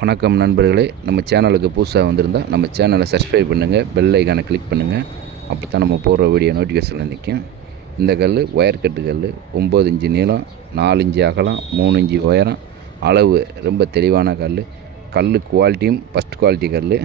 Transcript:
வணக்கம் நண்பர்களே நம்ம சேனலுக்கு புதுசாக வந்திருந்தால் நம்ம சேனலை சப்ஸ்கிரைப் பண்ணுங்கள் பெல் ஐக்கானை கிளிக் பண்ணுங்கள் அப்போ தான் நம்ம போடுற வீடியோ நோட்டிஃபிகேஷனில் நிற்கும் இந்த கல் ஒயர் கட்டு கல் ஒம்பது இன்ச்சு நீளம் நாலு இன்ச்சு அகலம் மூணு இன்ச்சு உயரம் அளவு ரொம்ப தெளிவான கல் கல் குவாலிட்டியும் ஃபஸ்ட் குவாலிட்டி கல்